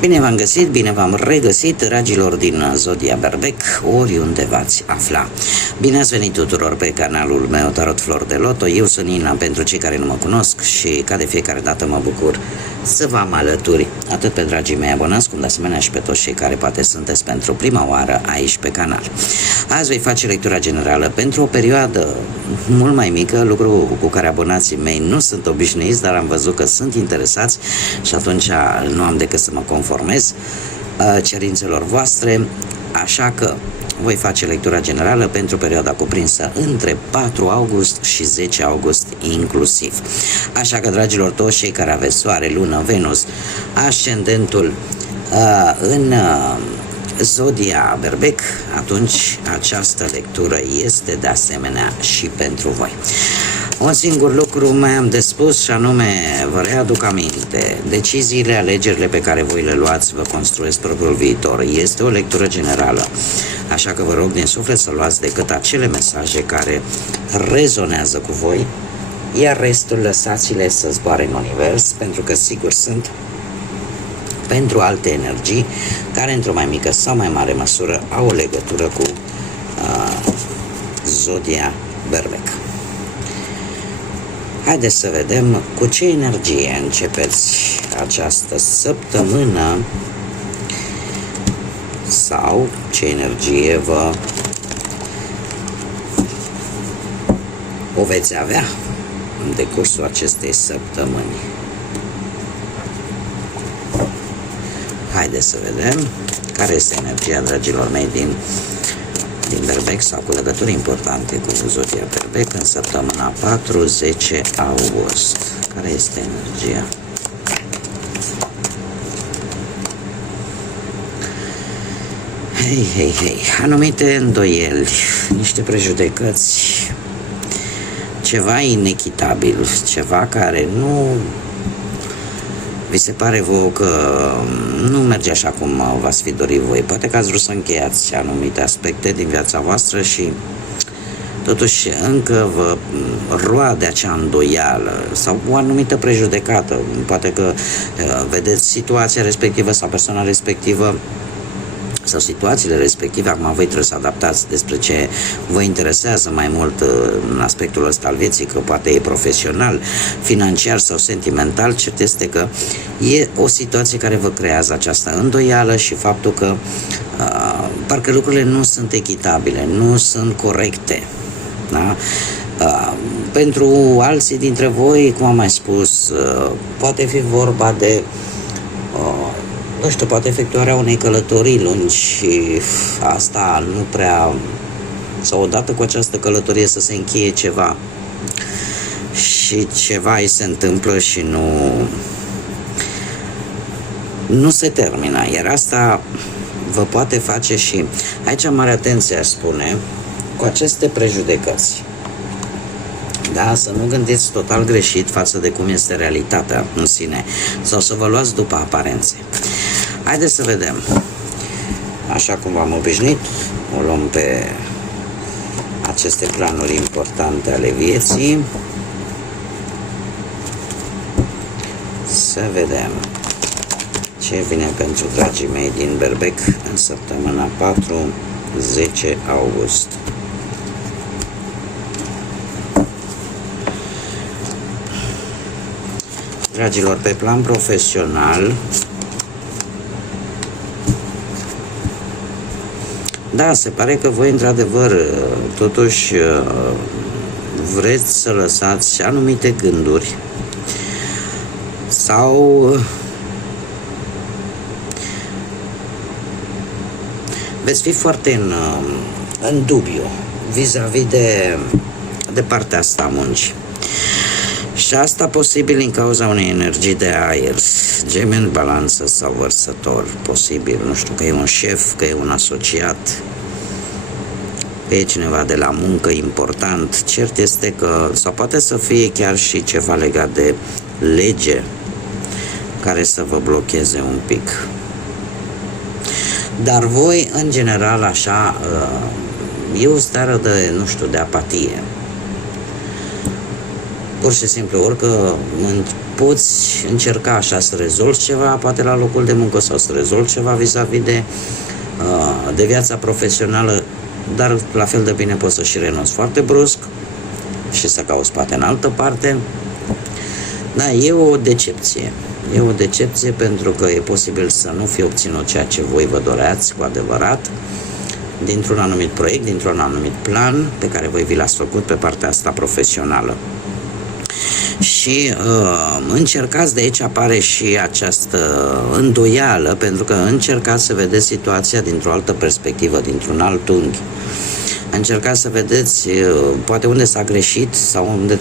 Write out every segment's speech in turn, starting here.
Bine v-am găsit, bine v-am regăsit, dragilor din Zodia Berbec, oriunde v-ați afla. Bine ați venit tuturor pe canalul meu Tarot Flor de Loto. Eu sunt Ina, pentru cei care nu mă cunosc, și ca de fiecare dată mă bucur să vă am alături, atât pe dragii mei abonați, cum de asemenea și pe toți cei care poate sunteți pentru prima oară aici pe canal. Azi voi face lectura generală pentru o perioadă mult mai mică, lucru cu care abonații mei nu sunt obișnuiți, dar am văzut că sunt interesați și atunci nu am decât să mă conformez cerințelor voastre, așa că voi face lectura generală pentru perioada cuprinsă între 4 august și 10 august inclusiv. Așa că, dragilor, toți cei care aveți Soare, Lună, Venus, ascendentul în Zodia Berbec, atunci această lectură este de asemenea și pentru voi. Un singur lucru mai am de spus și anume, vă readuc aminte, deciziile, alegerile pe care voi le luați vă construiesc propriul viitor. Este o lectură generală, așa că vă rog din suflet să luați decât acele mesaje care rezonează cu voi, iar restul lăsați-le să zboare în univers, pentru că sigur sunt pentru alte energii care într-o mai mică sau mai mare măsură au o legătură cu Zodia Berbec. Haideți să vedem cu ce energie începeți această săptămână sau ce energie o veți avea în decursul acestei săptămâni. Haideți să vedem care este energia, dragilor mei, din Berbec sau cu legături importante cu Zodia Berbec în săptămâna 4-10 august. Care este energia? Hei, anumite îndoieli, niște prejudecăți, ceva inechitabil, ceva care nu vi se pare vouă că nu merge așa cum v-ați fi dorit voi. Poate că ați vrut să încheiați anumite aspecte din viața voastră și totuși încă vă roade acea îndoială sau o anumită prejudecată. Poate că vedeți situația respectivă sau persoana respectivă sau situațiile respective, acum voi trebuie să adaptați despre ce vă interesează mai mult în aspectul ăsta al vieții, că poate e profesional, financiar sau sentimental. Cert este că e o situație care vă creează această îndoială și faptul că parcă lucrurile nu sunt echitabile, nu sunt corecte. Da? Pentru alții dintre voi, cum am mai spus, poate fi vorba de nu știu, poate efectuarea unei călătorii lungi și asta nu prea, sau odată cu această călătorie să se încheie ceva și ceva îi se întâmplă și nu se termină, iar asta vă poate face și, aici mare atenție aș spune, cu aceste prejudecăți. Da, să nu gândiți total greșit față de cum este realitatea în sine sau să vă luați după aparențe. Haideți să vedem. Așa cum v-am obișnuit, o luăm pe aceste planuri importante ale vieții. Să vedem ce vine pentru dragii mei din Berbec în săptămâna 4-10 august. Dragilor, pe plan profesional, da, se pare că voi, într-adevăr, totuși vreți să lăsați anumite gânduri sau veți fi foarte în dubiu vis-a-vis de partea asta a muncii. Și asta posibil din cauza unei energii de aer, Gemeni, Balanță sau Vărsător, posibil, nu știu, că e un șef, că e un asociat, că e cineva de la muncă important. Cert este că, sau poate să fie chiar și ceva legat de lege care să vă blocheze un pic. Dar voi, în general, așa, e o stare de, nu știu, de apatie. Pur și simplu, orică poți încerca așa să rezolvi ceva, poate la locul de muncă, sau să rezolvi ceva vis-a-vis de viața profesională, dar la fel de bine poți să și renunți foarte brusc și să cauți poate în altă parte. Da, e o decepție. E o decepție pentru că e posibil să nu fi obținut ceea ce voi vă doreați cu adevărat dintr-un anumit proiect, dintr-un anumit plan pe care voi vi l-ați făcut pe partea asta profesională. Și încercați, de aici apare și această îndoială, pentru că încercați să vedeți situația dintr-o altă perspectivă, dintr-un alt unghi. Încercați să vedeți poate unde s-a greșit sau unde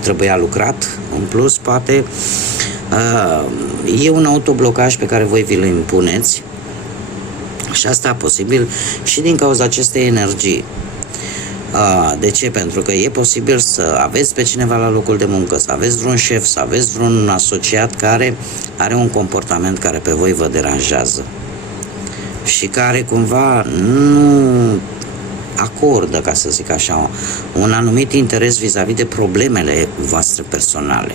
trebuia lucrat în plus, poate e un autoblocaj pe care voi vi-l impuneți și asta posibil și din cauza acestei energii. De ce? Pentru că e posibil să aveți pe cineva la locul de muncă, să aveți vreun șef, să aveți vreun asociat care are un comportament care pe voi vă deranjează și care cumva nu acordă, ca să zic așa, un anumit interes vis-a-vis de problemele voastre personale.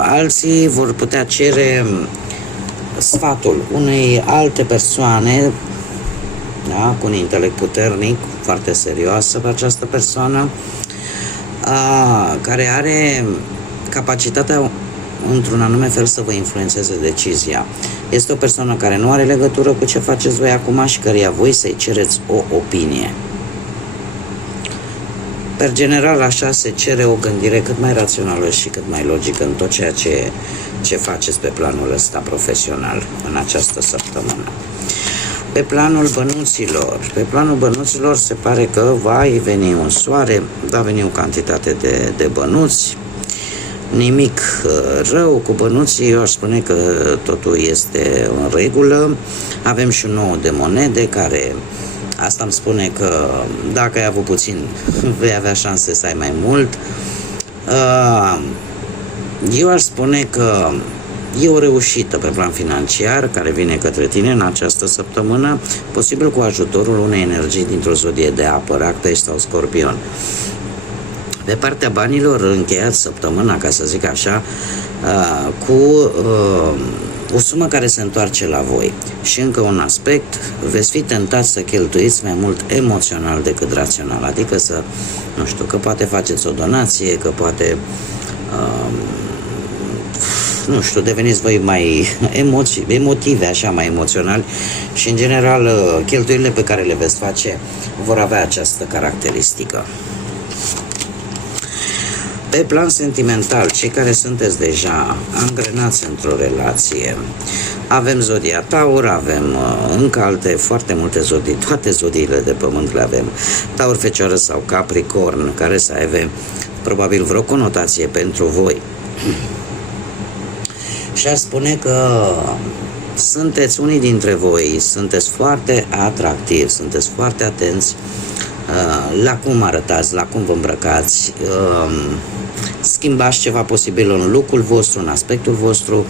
Alții vor putea cere sfatul unei alte persoane, da, cu un intelect puternic, foarte serioasă pe această persoană, care are capacitatea într-un anume fel să vă influențeze decizia. Este o persoană care nu are legătură cu ce faceți voi acum și căreia voi să-i cereți o opinie. Per general, așa se cere o gândire cât mai rațională și cât mai logică în tot ceea ce faceți pe planul ăsta profesional în această săptămână. Pe planul bănuților se pare că va veni un soare, va veni o cantitate de bănuți, nimic rău cu bănuții, eu aș spune că totul este în regulă. Avem și un nou de monede care, asta îmi spune că dacă ai avut puțin, vei avea șanse să ai mai mult. Eu aș spune că e o reușită pe plan financiar care vine către tine în această săptămână, posibil cu ajutorul unei energii dintr-o zodie de apă, Rac, Pești sau Scorpion. Pe partea banilor, încheiați săptămâna, ca să zic așa, cu o sumă care se întoarce la voi. Și încă un aspect, veți fi tentați să cheltuiți mai mult emoțional decât rațional, adică să, nu știu, că poate faceți o donație, că poate nu știu, deveniți voi mai emotive, așa, mai emoționali și, în general, cheltuielile pe care le veți face vor avea această caracteristică. Pe plan sentimental, cei care sunteți deja angrenați într-o relație, avem zodia Taur, avem încă alte, foarte multe zodii, toate zodiile de pământ le avem, Taur, Fecioară sau Capricorn, care să aibă probabil vreo conotație pentru voi. Și aș spune că sunteți unii dintre voi, sunteți foarte atractivi, sunteți foarte atenți la cum arătați, la cum vă îmbrăcați, schimbați ceva posibil în look-ul vostru, în aspectul vostru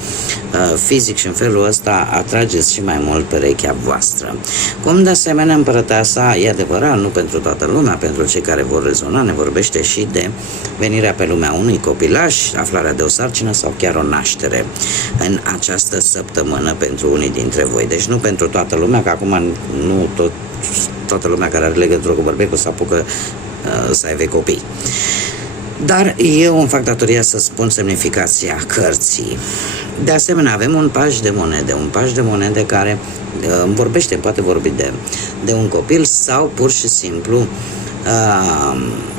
fizic și în felul ăsta atrageți și mai mult perechea voastră. Cum de asemenea Împărăteasa, e adevărat, nu pentru toată lumea, pentru cei care vor rezona, ne vorbește și de venirea pe lumea unui copilaș, aflarea de o sarcină sau chiar o naștere în această săptămână pentru unii dintre voi. Deci nu pentru toată lumea, că acum nu toată lumea care are legătură cu bărbecul să apucă să aibă copii. Dar eu îmi fac datoria să spun semnificația cărții. De asemenea, avem un paj de monede care îmi vorbește, poate vorbi de un copil sau pur și simplu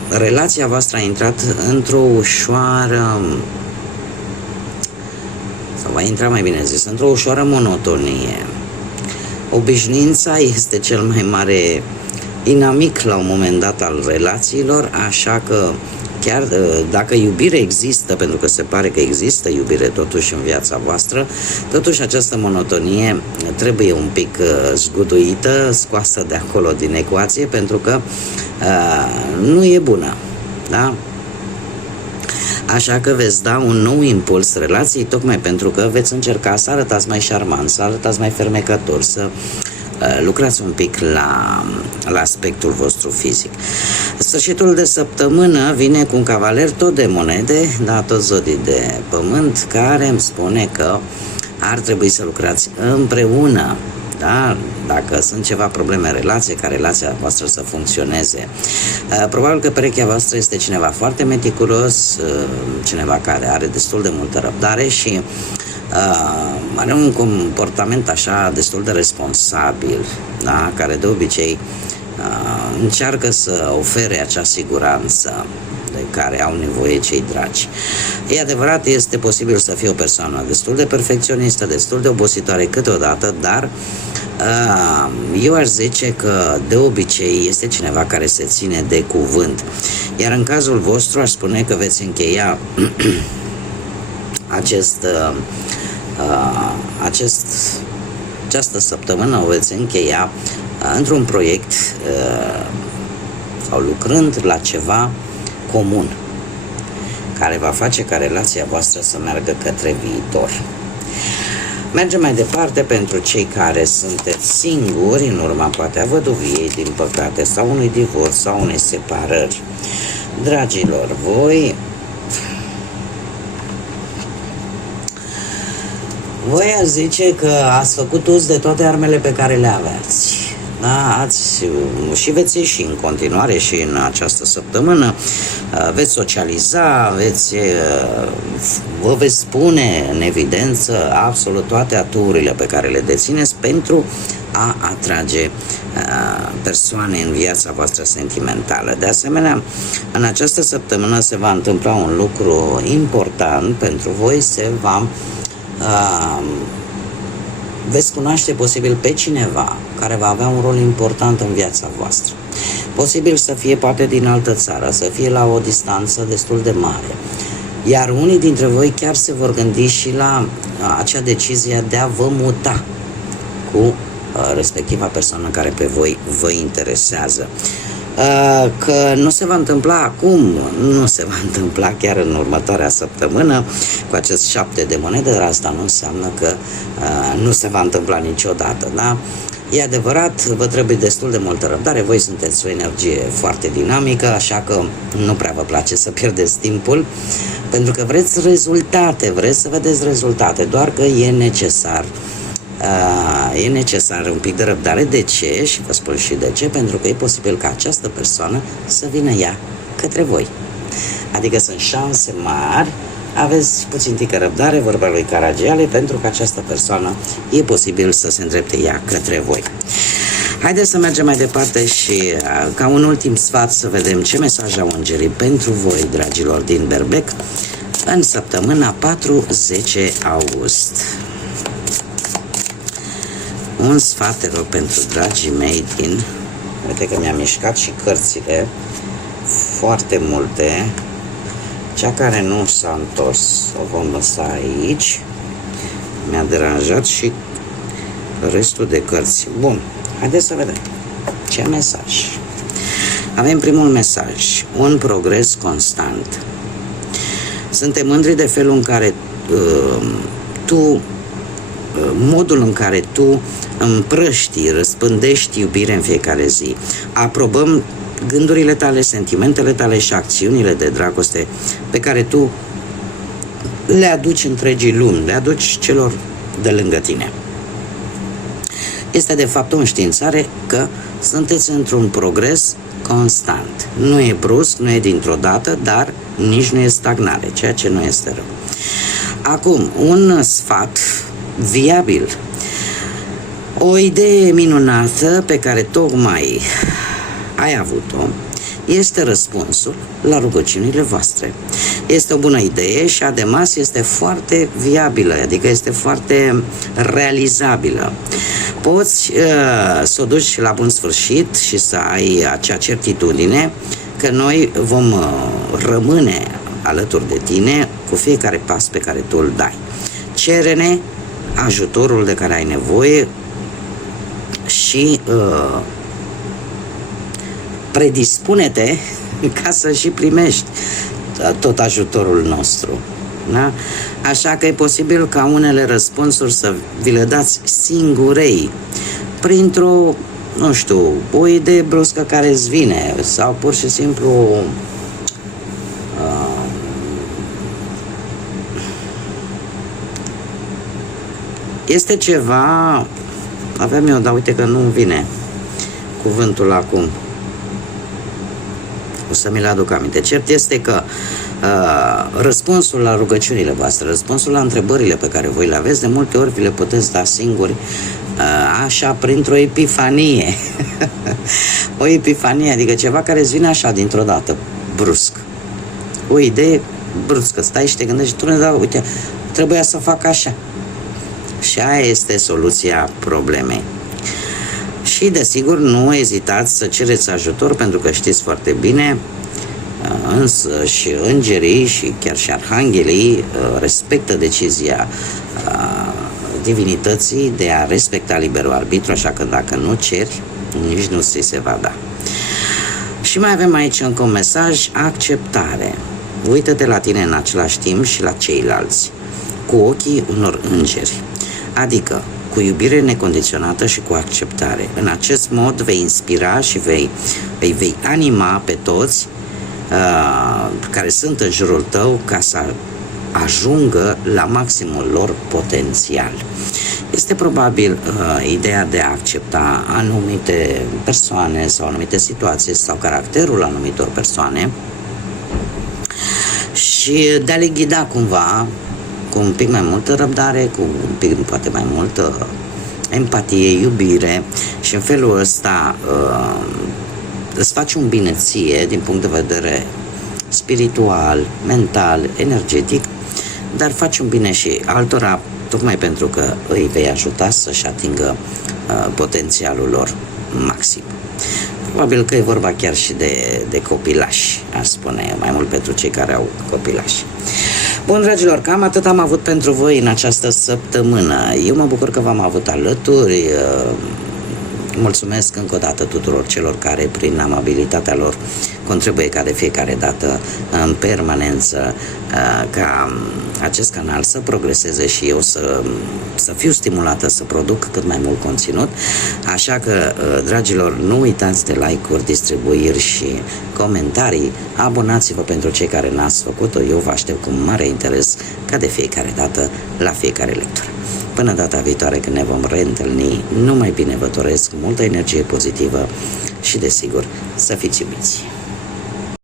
relația voastră a intrat într-o ușoară, sau va intra mai bine zis, într-o ușoară monotonie. Obișnuința este cel mai mare inamic la un moment dat al relațiilor, așa că chiar dacă iubire există, pentru că se pare că există iubire totuși în viața voastră, totuși această monotonie trebuie un pic zguduită, scoasă de acolo din ecuație, pentru că nu e bună, da? Așa că veți da un nou impuls relației, tocmai pentru că veți încerca să arătați mai șarmant, să arătați mai fermecător, să lucrați un pic la aspectul vostru fizic. Sfârșitul de săptămână vine cu un cavaler tot de monede, da, tot zodii de pământ, care îmi spune că ar trebui să lucrați împreună. Da? Dacă sunt ceva probleme în relație, ca relația voastră să funcționeze. Probabil că perechea voastră este cineva foarte meticulos, cineva care are destul de multă răbdare și are un comportament așa destul de responsabil, da? Care de obicei încearcă să ofere acea siguranță de care au nevoie cei dragi. E adevărat, este posibil să fie o persoană destul de perfecționistă, destul de obositoare câteodată, dar eu aș zice că de obicei este cineva care se ține de cuvânt. Iar în cazul vostru aș spune că veți încheia această săptămână o veți încheia într-un proiect sau lucrând la ceva comun care va face ca relația voastră să meargă către viitor. Mergem mai departe pentru cei care sunteți singuri în urma poate a văduviei, din păcate, sau unui divorț sau unei separări. Dragilor, voi aș zice că ați făcut uz de toate armele pe care le aveați. Da, și veți ieși în continuare și în această săptămână, veți socializa, vă veți pune în evidență absolut toate aturile pe care le dețineți pentru a atrage persoane în viața voastră sentimentală. De asemenea, în această săptămână se va întâmpla un lucru important pentru voi, veți cunoaște posibil pe cineva care va avea un rol important în viața voastră. Posibil să fie poate din altă țară, să fie la o distanță destul de mare. Iar unii dintre voi chiar se vor gândi și la acea decizie de a vă muta cu respectiva persoană care pe voi vă interesează. Că nu se va întâmpla acum, nu se va întâmpla chiar în următoarea săptămână cu acest 7 de monede, dar asta nu înseamnă că nu se va întâmpla niciodată, da? E adevărat, vă trebuie destul de multă răbdare, voi sunteți o energie foarte dinamică, așa că nu prea vă place să pierdeți timpul, pentru că vreți rezultate, vreți să vedeți rezultate, doar că e necesar un pic de răbdare. De ce? Și vă spun și de ce, pentru că e posibil ca această persoană să vină ea către voi. Adică sunt șanse mari, aveți puțin tică răbdare, vorba lui Caragiale, pentru că această persoană e posibil să se îndrepte ea către voi. Haideți să mergem mai departe și ca un ultim sfat să vedem ce mesaj au îngerii pentru voi, dragilor din Berbec, în săptămâna 4-10 august. Un sfat, te rog, pentru dragii mei din... Uite că mi-am mișcat și cărțile, foarte multe. Cea care nu s-a întors o vom lăsa aici. Mi-a deranjat și restul de cărți. Bun, haideți să vedem ce mesaj. Avem primul mesaj: un progres constant. Suntem mândri de felul în care modul în care tu împrăștii, răspândești iubire în fiecare zi. Aprobăm gândurile tale, sentimentele tale și acțiunile de dragoste pe care tu le aduci întregii lumi, le aduci celor de lângă tine. Este de fapt o înștiințare că sunteți într-un progres constant. Nu e brusc, nu e dintr-o dată, dar nici nu e stagnare, ceea ce nu este rău. Acum, un sfat viabil. O idee minunată pe care tocmai ai avut-o este răspunsul la rugăciunile voastre. Este o bună idee și además este foarte viabilă, adică este foarte realizabilă. Poți să o duci la bun sfârșit și să ai acea certitudine că noi vom rămâne alături de tine cu fiecare pas pe care tu îl dai. Cere-ne ajutorul de care ai nevoie și predispune-te ca să și primești tot ajutorul nostru. Da? Așa că e posibil ca unele răspunsuri să vi le dați singurei, printr-o, nu știu, o idee bruscă care îți vine sau pur și simplu este ceva, aveam eu, dar uite că nu vine cuvântul acum. O să mi-l aduc aminte. Cert este că răspunsul la rugăciunile voastre, răspunsul la întrebările pe care voi le aveți, de multe ori vi le puteți da singuri, așa, printr-o epifanie. O epifanie, adică ceva care îți vine așa dintr-o dată, brusc. O idee bruscă, stai și te gândești, tu ne dau, uite, trebuia să fac așa. Și aia este soluția problemei. Și desigur nu ezitați să cereți ajutor, pentru că știți foarte bine, însă și îngerii și chiar și arhanghelii respectă decizia divinității de a respecta liberul arbitru, așa că dacă nu ceri, nici nu ți se va da. Și mai avem aici încă un mesaj, acceptare. Uită-te la tine în același timp și la ceilalți, cu ochii unor îngeri, adică cu iubire necondiționată și cu acceptare. În acest mod vei inspira și îi vei anima pe toți care sunt în jurul tău ca să ajungă la maximul lor potențial. Este probabil ideea de a accepta anumite persoane sau anumite situații sau caracterul anumitor persoane și de a le ghida cumva cu un pic mai multă răbdare, cu un pic poate mai multă empatie, iubire, și în felul ăsta îți faci un bine ție din punct de vedere spiritual, mental, energetic, dar faci un bine și altora, tocmai pentru că îi vei ajuta să-și atingă potențialul lor maxim. Probabil că e vorba chiar și de copilași, aș spune, mai mult pentru cei care au copilași. Bun, dragilor, cam atât am avut pentru voi în această săptămână. Eu mă bucur că v-am avut alături. Mulțumesc încă o dată tuturor celor care, prin amabilitatea lor, contribuie ca de fiecare dată în permanență ca acest canal să progreseze și eu să fiu stimulată să produc cât mai mult conținut. Așa că, dragilor, nu uitați de like-uri, distribuiri și comentarii. Abonați-vă pentru cei care n-ați făcut-o. Eu vă aștept cu mare interes ca de fiecare dată la fiecare lectură. Până data viitoare când ne vom reîntâlni, numai bine vă doresc multă energie pozitivă și, desigur, să fiți iubiți.